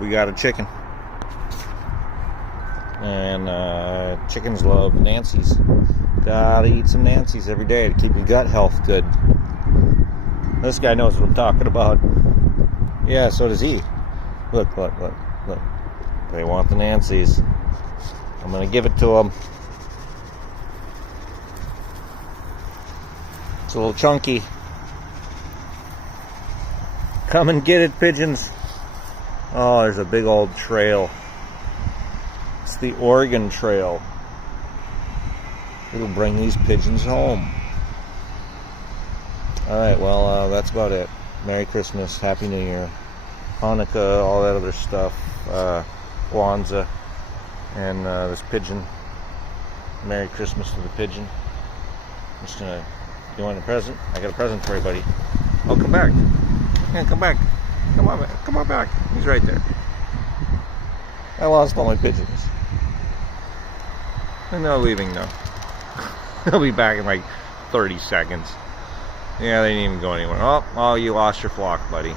we got a chicken. And chickens love Nancy's. Gotta eat some Nancy's every day to keep your gut health good. This guy knows what I'm talking about. Yeah, so does he. Look. They want the Nancy's. I'm gonna give it to them. It's a little chunky. Come and get it, pigeons. Oh, there's a big old trail. It's the Oregon Trail. It'll bring these pigeons home. Alright, well, that's about it. Merry Christmas, Happy New Year, Hanukkah, all that other stuff, Kwanzaa, and this pigeon. Merry Christmas to the pigeon. I'm just gonna, you want a present? I got a present for you, buddy. Oh, come back. Yeah, come back. Come on back. He's right there. I lost all my pigeons. And they're leaving now. They'll be back in like 30 seconds. Yeah, they didn't even go anywhere. Oh, you lost your flock, buddy.